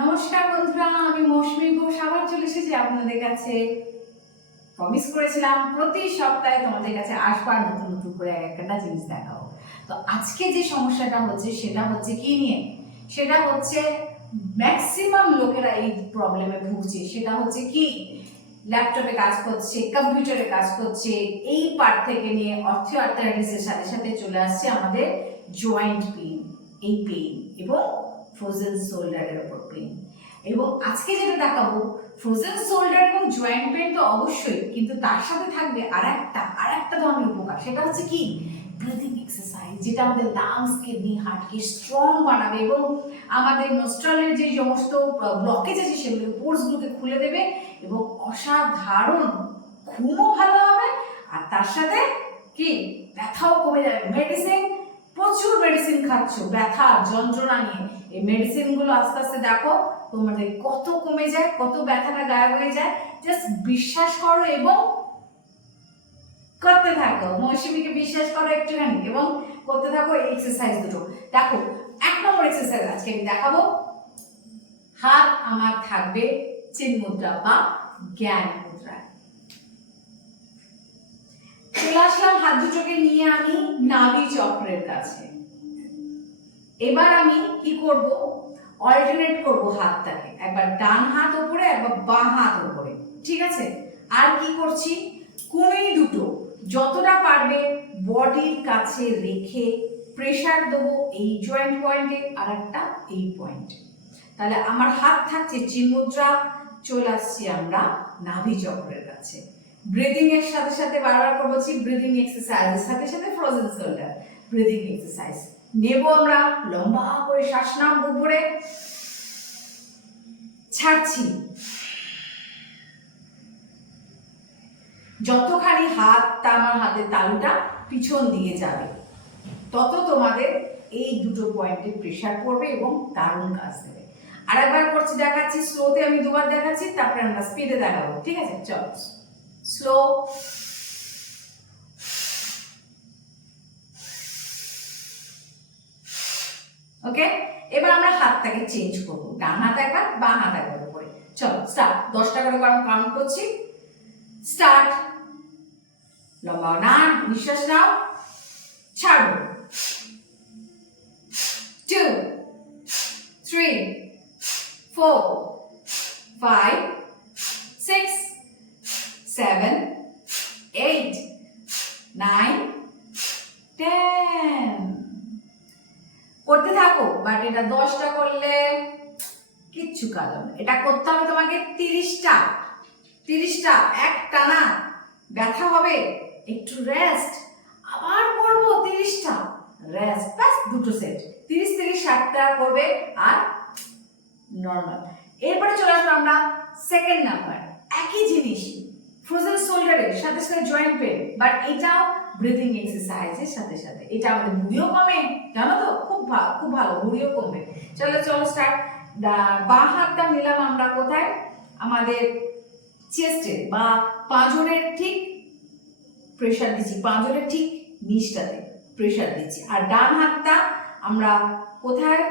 নমস্কার বন্ধুরা, আমি মৌসুমী ঘোষ আবার চলে এসেছি আপনাদের কাছে। প্রমিস করেছিলাম প্রতি সপ্তাহে তোমাদের কাছে আসবার নতুন নতুন করে একটা জিনিস দেখাবো। তো আজকে যে সমস্যাটা হচ্ছে সেটা হচ্ছে কি নিয়ে, সেটা হচ্ছে ম্যাক্সিমাম লোকেরা এই প্রবলেমে ভুগছে। সেটা হচ্ছে কি, ল্যাপটপে কাজ করছে, কম্পিউটারে কাজ করছে, এই পার্ট থেকে নিয়ে অস্টিওআর্থ্রাইটিসের সাথে সাথে চলে আসছে আমাদের জয়েন্ট পেইন, এই পেইন এবং ফ্রোজেন শোল্ডারের উপর পেইন। এবং আজকে যেটা দেখাবো, ফ্রোজেন শোল্ডার এবং জয়েন্ট পেইন তো অবশ্যই, কিন্তু তার সাথে থাকবে আর একটা ধরনের উপকার। সেটা হচ্ছে কি, ব্রিদিং এক্সারসাইজ, যেটা আমাদের লাংস, কিডনি, হার্টকে স্ট্রং বানাবে এবং আমাদের নোস্ট্রালের যে সমস্ত ব্লকেজ আছে সেগুলো পোর্সগুলোকে খুলে দেবে এবং অসাধারণ ঘুমও ভালো হবে। আর তার সাথে কি, ব্যথাও কমে যাবে। প্রচুর মেডিসিন খাচ্ছ ব্যথা যন্ত্রণা নিয়ে, এই মেডিসিনগুলো আস্তে আস্তে দেখো তোমাদের কত কমে যায়, কত ব্যথাটা গায়েব হয়ে যায়। জাস্ট বিশ্বাস করো এবং করতে থাকো। মৌসুমীকে বিশ্বাস করো একটুখানি এবং করতে থাকো এই এক্সারসাইজ দুটো। দেখো, 1 নম্বর এক্সারসাইজ আজকে আমি দেখাবো। হাত আমার থাকবে চিন মুদ্রা বা জ্ঞান মুদ্রায়। চলে আসলাম হাত দুটোকে নিয়ে আমি নাভি চক্রের কাছে। এবার আমি কি করব, অল্টারনেট করব হাতটাকে, একবার ডান হাত উপরে একবার বাঁ হাত উপরে, ঠিক আছে? আর কি করছি, কোণে দুটো যতটা পারবে বডির কাছে রেখে প্রেসার দেবো এই জয়েন্ট পয়েন্টে আর একটা এই পয়েন্টে। তাহলে আমার হাত থাকছে চিন মুদ্রা, চলে আসছি আমরা নাভি চক্রের কাছে। ব্রিদিং এর সাথে সাথে বারবার করে বলছি, ব্রিদিং এক্সারসাইজের সাথে সাথে ফ্রোজেন শোল্ডার ব্রিদিং এক্সারসাইজ নেব। আমরা লম্বা করে শ্বাস নাম উপরে, ছাড়ছি। যতখানি হাতটা আমার হাতের তালুটা পিছন দিকে যাবে তত তোমাদের এই দুটো পয়েন্টে প্রেসার পড়বে এবং দারুণ কাজ দেবে। আর একবার করছি, দেখাচ্ছি স্লোতে, আমি দুবার দেখাচ্ছি, তারপরে আমরা স্পিডে দেখাবো, ঠিক আছে? চলো স্লো। ওকে, এবার আমরা হাতটাকে চেঞ্জ করবো, ডান হাত একবার বাঁ হাত একবার করে। চলো স্টার্ট। 10টা করে কাউন্ট করছি। স্টার্ট। লম্বা নাও, নিঃশ্বাস নাও, ছাড়ো। 2 3 4 5 6 7 8 9 10। করতে থাকো, বাট এটা 10টা করলে কিচ্ছু কাজ হবে না। এটা করতে হবে তোমাকে 30টা এক টানা। ব্যথা হবে, একটু রেস্ট, আবার করবো 30টা, রেস্ট, ব্যাস দুটো সেট। 30 থেকে 60টা করবে আর নর্মাল। এরপরে চলে আসবো আমরা সেকেন্ড নাম্বার, একই জিনিস ফ্রোজেন শোল্ডারের সাথে সাথে জয়েন্ট পেন, বাট এটাও ব্রিদিং এক্সারসাইজের সাথে সাথে। এটা আমাদের ভুঁড়িও কমে, জানো তো, খুব ভালো ভুঁড়িও কমবে। চলো স্টার্ট। বাঁ হাতটা নিলাম আমরা কোথায়, আমাদের চেস্টে বা পাঁজরের ঠিক প্রেসার দিচ্ছি, পাঁজরের ঠিক নিচটাতে প্রেসার দিচ্ছি। আর ডান হাতটা আমরা কোথায়,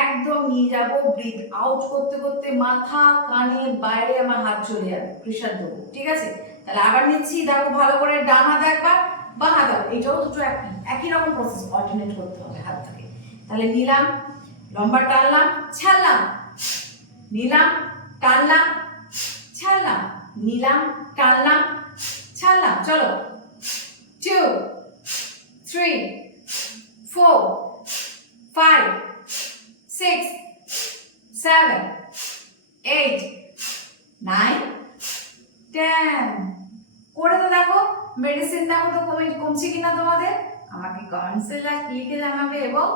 একদম নিয়ে যাবো, ব্রিথ আউট করতে করতে মাথা কানে বাইরে আমার হাত চলে যাবে, প্রেসার দেবো, ঠিক আছে? তাহলে আবার নিচ্ছি, দেখো ভালো করে, ডান হাত একবার বাঁ হাত একবার, এটাও দুটো একই রকম প্রসেস, অল্টারনেট করতে হবে হাতটাকে। তাহলে নিলাম, লম্বা টানলাম, ছাড়লাম, নিলাম, টানলাম, ছাড়লাম, নিলাম, টানলাম, ছাড়লাম। চলো 2 3 4 5 6 7 8 9 10। করে তো দেখো, মেডিসিন দেখো তো কমছে কিনা তোমাদের। আমাকে কমেন্টসে লিখে জানাবে এবং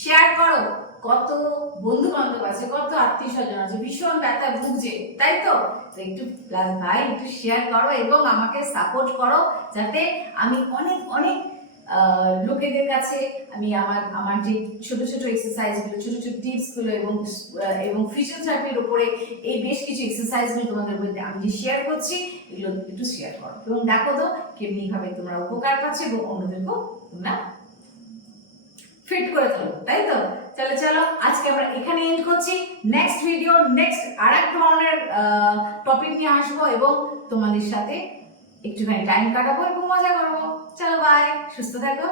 শেয়ার করো। কত বন্ধু বান্ধব আছে, কত আত্মীয় স্বজন আছে ভীষণ ব্যথা ভুগছে, তাই তো? একটু প্লাস ভাই একটু শেয়ার করো এবং আমাকে সাপোর্ট করো, যাতে আমি অনেক অনেক লোকেদের কাছে আমি আমার যে ছোট ছোট এক্সারসাইজগুলো, ছোট ছোট টিপসগুলো এবং ফিজিওথেরাপির উপরে এই বেশ কিছু এক্সারসাইজগুলো তোমাদের মধ্যে আমি যে শেয়ার করছি, এগুলো একটু শেয়ার করো এবং দেখো তো কেমনি ভাবে তোমরা উপকার পাচ্ছ এবং অন্যদেরকেও তোমরা ফিট করে তোলো, তাই তো? চলো চলো আজকে আমরা এখানে এন্ড করছি। নেক্সট ভিডিও নেক্সট আরেক ধরনের টপিক নিয়ে আসবো এবং তোমাদের সাথে একটুখানি টাইম কাটাবো এবং মজা করবো। চলো বাই, সুস্থ থাকো।